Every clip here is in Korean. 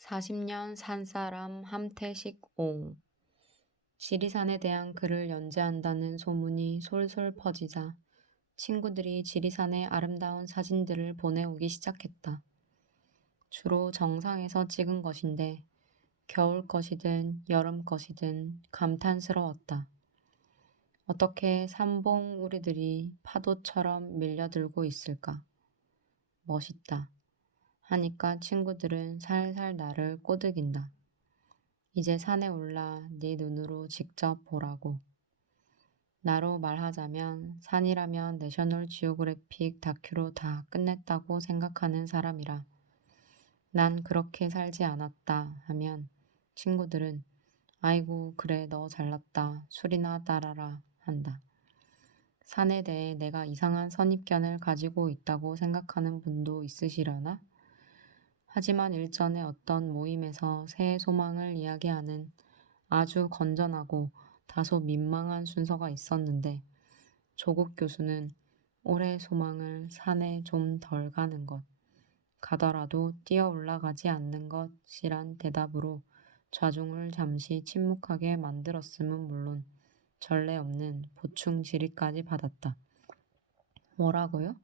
40년 산 사람 함태식 옹. 지리산에 대한 글을 연재한다는 소문이 솔솔 퍼지자 친구들이 지리산의 아름다운 사진들을 보내오기 시작했다. 주로 정상에서 찍은 것인데 겨울 것이든 여름 것이든 감탄스러웠다. 어떻게 삼봉우리들이 파도처럼 밀려들고 있을까? 멋있다. 하니까 친구들은 살살 나를 꼬드긴다. 이제 산에 올라 네 눈으로 직접 보라고. 나로 말하자면 산이라면 내셔널 지오그래픽 다큐로 다 끝냈다고 생각하는 사람이라 난 그렇게 살지 않았다 하면 친구들은 아이고 그래 너 잘났다 술이나 따라라 한다. 산에 대해 내가 이상한 선입견을 가지고 있다고 생각하는 분도 있으시려나? 하지만 일전에 어떤 모임에서 새해 소망을 이야기하는 아주 건전하고 다소 민망한 순서가 있었는데 조국 교수는 올해 소망을 산에 좀 덜 가는 것, 가더라도 뛰어 올라가지 않는 것이란 대답으로 좌중을 잠시 침묵하게 만들었음은 물론 전례 없는 보충 질의까지 받았다. 뭐라고요?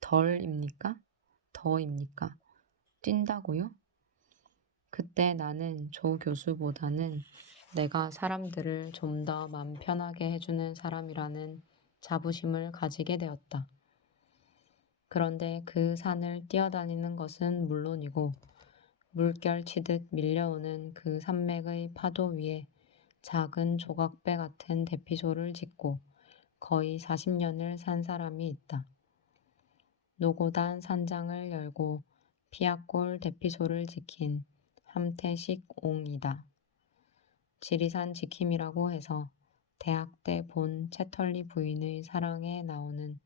덜입니까? 더입니까? 뛴다고요? 그때 나는 조 교수보다는 내가 사람들을 좀 더 맘 편하게 해주는 사람이라는 자부심을 가지게 되었다. 그런데 그 산을 뛰어다니는 것은 물론이고 물결 치듯 밀려오는 그 산맥의 파도 위에 작은 조각배 같은 대피소를 짓고 거의 40년을 산 사람이 있다. 노고단 산장을 열고 피아골 대피소를 지킨 함태식 옹이다. 지리산 지킴이라고 해서 대학 때 본 채털리 부인의 사랑에 나오는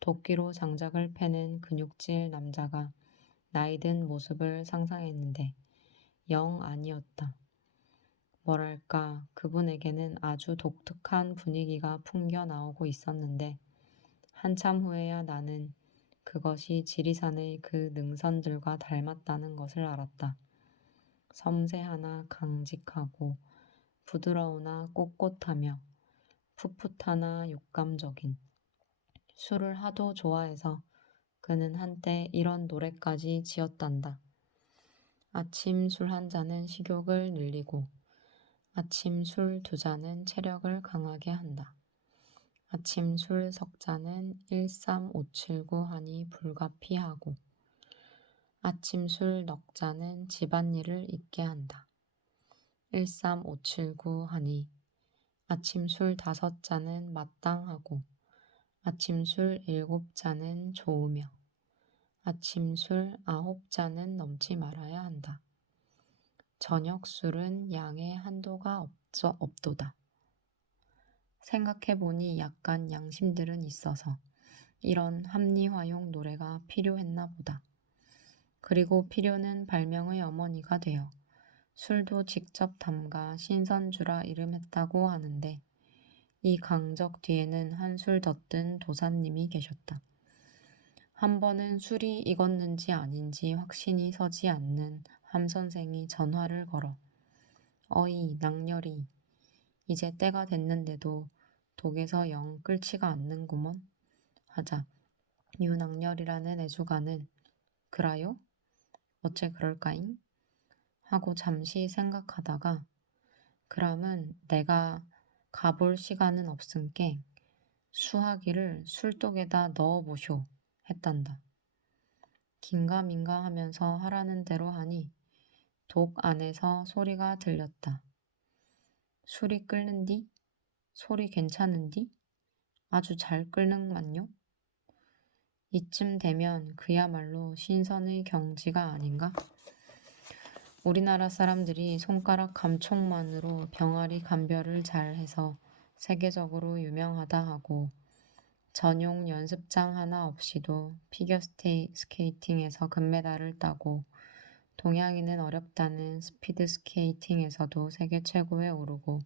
도끼로 장작을 패는 근육질 남자가 나이든 모습을 상상했는데 영 아니었다. 뭐랄까 그분에게는 아주 독특한 분위기가 풍겨 나오고 있었는데 한참 후에야 나는 그것이 지리산의 그 능선들과 닮았다는 것을 알았다. 섬세하나 강직하고 부드러우나 꼿꼿하며 풋풋하나 육감적인 술을 하도 좋아해서 그는 한때 이런 노래까지 지었단다. 아침 술 한 잔은 식욕을 늘리고 아침 술 두 잔은 체력을 강하게 한다. 아침 술 석 잔은 13579 하니 불가피하고 아침 술 넉 잔은 집안일을 잊게 한다. 13579 하니 아침 술 5잔은 마땅하고 아침 술 7잔은 좋으며 아침 술 9잔은 넘지 말아야 한다. 저녁 술은 양의 한도가 없도다. 생각해보니 약간 양심들은 있어서 이런 합리화용 노래가 필요했나 보다. 그리고 필요는 발명의 어머니가 되어 술도 직접 담가 신선주라 이름했다고 하는데 이 강적 뒤에는 한술 덧든 도사님이 계셨다. 한 번은 술이 익었는지 아닌지 확신이 서지 않는 함 선생이 전화를 걸어 어이 낭렬이 이제 때가 됐는데도 독에서 영 끓지가 않는구먼 하자 유낭렬이라는 애주가는 그라요? 어째 그럴까잉? 하고 잠시 생각하다가 그람은 내가 가볼 시간은 없은께 수화기를 술독에다 넣어보쇼 했단다. 긴가민가 하면서 하라는 대로 하니 독 안에서 소리가 들렸다. 술이 끓는디? 소리 괜찮은디? 아주 잘 끓는만요? 이쯤 되면 그야말로 신선의 경지가 아닌가? 우리나라 사람들이 손가락 감촉만으로 병아리 감별을 잘 해서 세계적으로 유명하다 하고 전용 연습장 하나 없이도 피겨 스케이팅에서 금메달을 따고 동양인은 어렵다는 스피드 스케이팅에서도 세계 최고에 오르고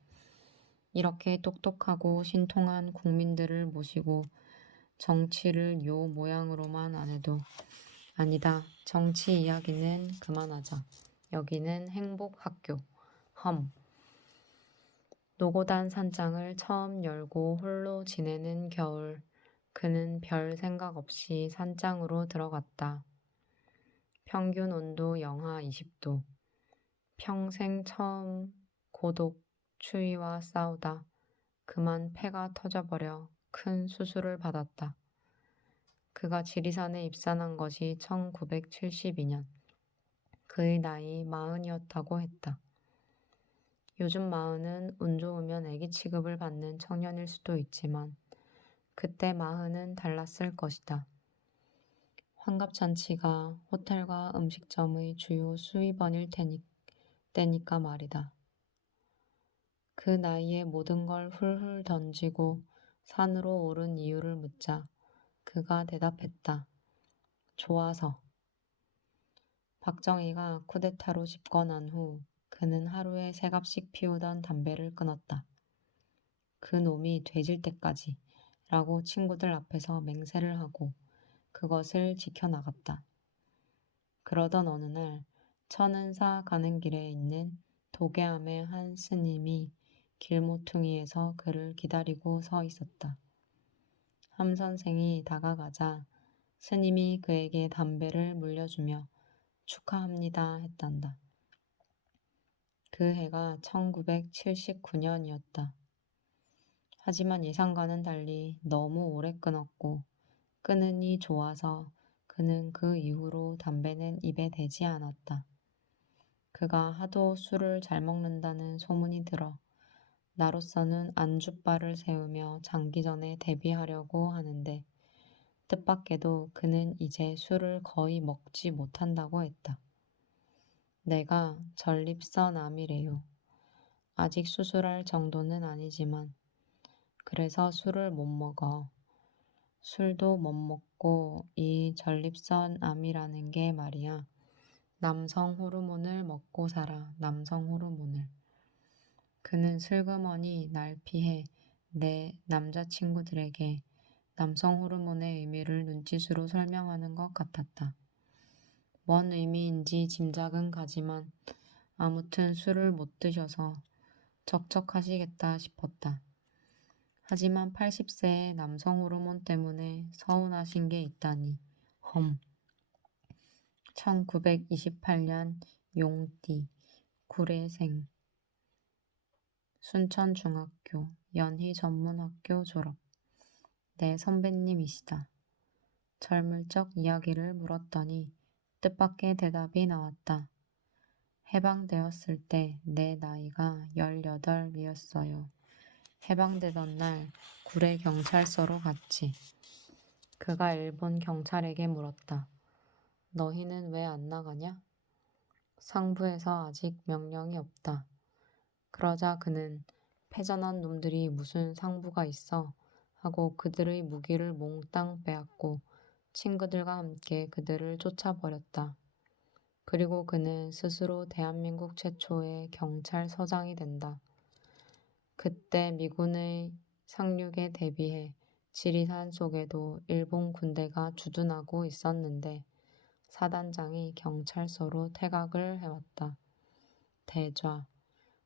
이렇게 똑똑하고 신통한 국민들을 모시고 정치를 요 모양으로만 안 해도 아니다. 정치 이야기는 그만하자. 여기는 행복학교. 험. 노고단 산장을 처음 열고 홀로 지내는 겨울. 그는 별 생각 없이 산장으로 들어갔다. 평균 온도 영하 20도. 평생 처음 고독, 추위와 싸우다 그만 폐가 터져버려 큰 수술을 받았다. 그가 지리산에 입산한 것이 1972년. 그의 나이 40이었다고 했다. 요즘 40은 운 좋으면 아기 취급을 받는 청년일 수도 있지만 그때 40은 달랐을 것이다. 환갑잔치가 호텔과 음식점의 주요 수입원일 때니까 말이다. 그 나이에 모든 걸 훌훌 던지고 산으로 오른 이유를 묻자 그가 대답했다. 좋아서. 박정희가 쿠데타로 집권한 후 그는 하루에 3갑씩 피우던 담배를 끊었다. 그 놈이 돼질 때까지 라고 친구들 앞에서 맹세를 하고 그것을 지켜나갔다. 그러던 어느 날 천은사 가는 길에 있는 도계암의 한 스님이 길모퉁이에서 그를 기다리고 서 있었다. 함 선생이 다가가자 스님이 그에게 담배를 물려주며 축하합니다 했단다. 그 해가 1979년이었다. 하지만 예상과는 달리 너무 오래 끊었고 끊으니 좋아서 그는 그 이후로 담배는 입에 대지 않았다. 그가 하도 술을 잘 먹는다는 소문이 들어 나로서는 안주바를 세우며 장기전에 대비하려고 하는데 뜻밖에도 그는 이제 술을 거의 먹지 못한다고 했다. 내가 전립선암이래요. 아직 수술할 정도는 아니지만 그래서 술을 못 먹어. 술도 못 먹고 이 전립선암이라는 게 말이야. 남성 호르몬을 먹고 살아. 남성 호르몬을. 그는 슬그머니 날 피해 내 남자친구들에게 남성 호르몬의 의미를 눈짓으로 설명하는 것 같았다. 뭔 의미인지 짐작은 가지만 아무튼 술을 못 드셔서 적적하시겠다 싶었다. 하지만 80세의 남성 호르몬 때문에 서운하신 게 있다니. 험. 1928년 용띠 구례생 순천중학교 연희전문학교 졸업. 내 선배님이시다. 젊을 적 이야기를 물었더니 뜻밖의 대답이 나왔다. 해방되었을 때 내 나이가 18이었어요. 해방되던 날 구례 경찰서로 갔지. 그가 일본 경찰에게 물었다. 너희는 왜 안 나가냐? 상부에서 아직 명령이 없다. 그러자 그는 패전한 놈들이 무슨 상부가 있어 하고 그들의 무기를 몽땅 빼앗고 친구들과 함께 그들을 쫓아버렸다. 그리고 그는 스스로 대한민국 최초의 경찰서장이 된다. 그때 미군의 상륙에 대비해 지리산 속에도 일본 군대가 주둔하고 있었는데 사단장이 경찰서로 퇴각을 해왔다. 대좌.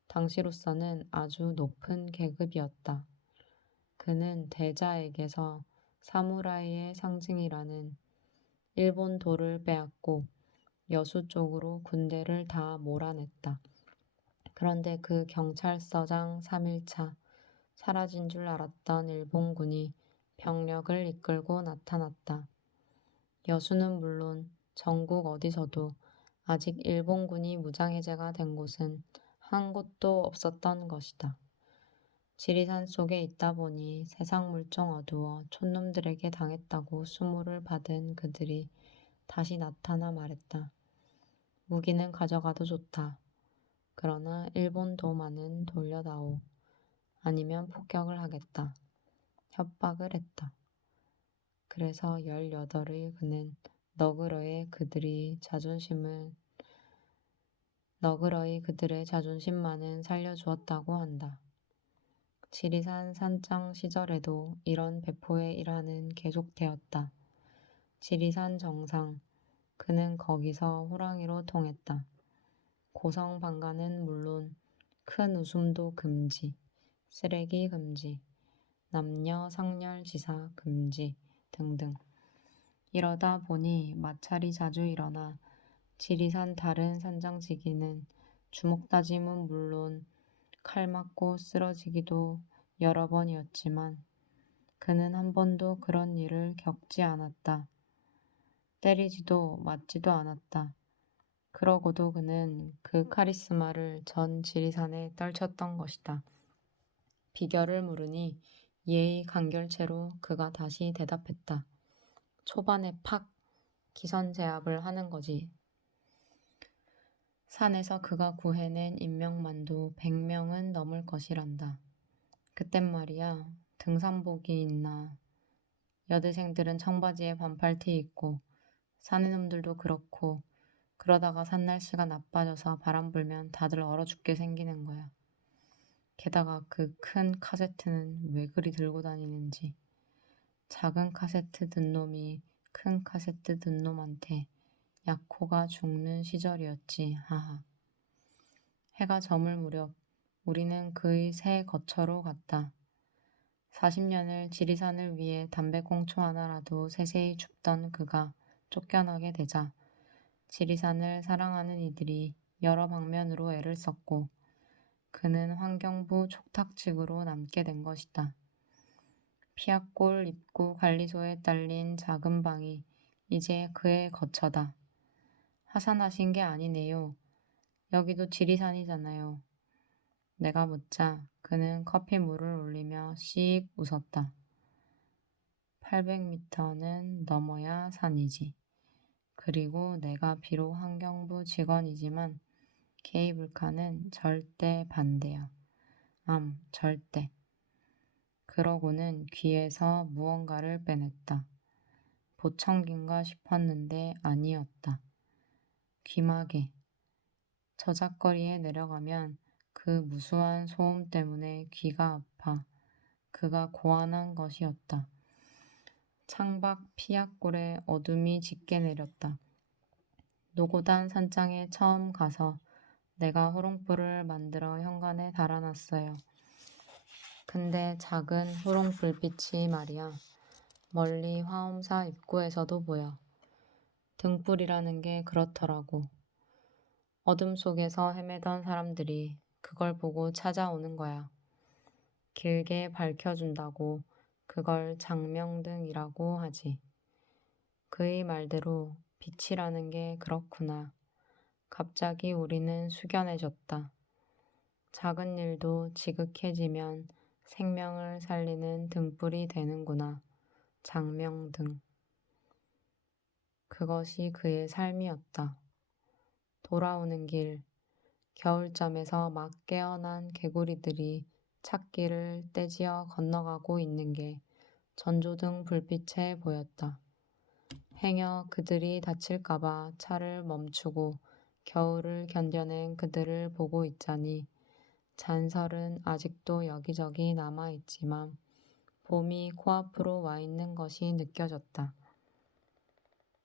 당시로서는 아주 높은 계급이었다. 그는 대자에게서 사무라이의 상징이라는 일본 돌을 빼앗고 여수 쪽으로 군대를 다 몰아냈다. 그런데 그 경찰서장 3일차 사라진 줄 알았던 일본군이 병력을 이끌고 나타났다. 여수는 물론 전국 어디서도 아직 일본군이 무장해제가 된 곳은 한 곳도 없었던 것이다. 지리산 속에 있다 보니 세상 물정 어두워 촌놈들에게 당했다고 수모를 받은 그들이 다시 나타나 말했다. 무기는 가져가도 좋다. 그러나 일본 도마는 돌려다오. 아니면 폭격을 하겠다. 협박을 했다. 그래서 18의 그는 너그러이 그들의 자존심만은 살려주었다고 한다. 지리산 산장 시절에도 이런 배포의 일화는 계속되었다. 지리산 정상, 그는 거기서 호랑이로 통했다. 고성방가는 물론 큰 웃음도 금지, 쓰레기 금지, 남녀 상렬지사 금지 등등. 이러다 보니 마찰이 자주 일어나 지리산 다른 산장지기는 주먹 다짐은 물론 칼 맞고 쓰러지기도 여러 번이었지만 그는 한 번도 그런 일을 겪지 않았다. 때리지도 맞지도 않았다. 그러고도 그는 그 카리스마를 전 지리산에 떨쳤던 것이다. 비결을 물으니 예의 간결체로 그가 다시 대답했다. 초반에 팍 기선제압을 하는 거지. 산에서 그가 구해낸 인명만도 100명은 넘을 것이란다. 그땐 말이야 등산복이 있나. 여대생들은 청바지에 반팔티 입고 사는 놈들도 그렇고 그러다가 산날씨가 나빠져서 바람 불면 다들 얼어 죽게 생기는 거야. 게다가 그 큰 카세트는 왜 그리 들고 다니는지. 작은 카세트 든 놈이 큰 카세트 든 놈한테 약호가 죽는 시절이었지. 하하. 해가 저물 무렵 우리는 그의 새 거처로 갔다. 40년을 지리산을 위해 담배꽁초 하나라도 세세히 줍던 그가 쫓겨나게 되자 지리산을 사랑하는 이들이 여러 방면으로 애를 썼고 그는 환경부 촉탁직으로 남게 된 것이다. 피아골 입구 관리소에 딸린 작은 방이 이제 그의 거처다. 하산하신 게 아니네요. 여기도 지리산이잖아요. 내가 묻자 그는 커피 물을 올리며 씩 웃었다. 800m는 넘어야 산이지. 그리고 내가 비록 환경부 직원이지만 케이블카는 절대 반대야. 절대. 그러고는 귀에서 무언가를 빼냈다. 보청기인가 싶었는데 아니었다. 귀마개. 저작거리에 내려가면 그 무수한 소음 때문에 귀가 아파 그가 고안한 것이었다. 창밖 피약골에 어둠이 짙게 내렸다. 노고단 산장에 처음 가서 내가 호롱불을 만들어 현관에 달아놨어요. 근데 작은 호롱 불빛이 말이야. 멀리 화엄사 입구에서도 보여. 등불이라는 게 그렇더라고. 어둠 속에서 헤매던 사람들이 그걸 보고 찾아오는 거야. 길게 밝혀준다고 그걸 장명등이라고 하지. 그의 말대로 빛이라는 게 그렇구나. 갑자기 우리는 숙연해졌다. 작은 일도 지극해지면 생명을 살리는 등불이 되는구나. 장명등. 그것이 그의 삶이었다. 돌아오는 길, 겨울잠에서 막 깨어난 개구리들이 찻길을 떼지어 건너가고 있는 게 전조등 불빛에 보였다. 행여 그들이 다칠까봐 차를 멈추고 겨울을 견뎌낸 그들을 보고 있자니 잔설은 아직도 여기저기 남아있지만 봄이 코앞으로 와 있는 것이 느껴졌다.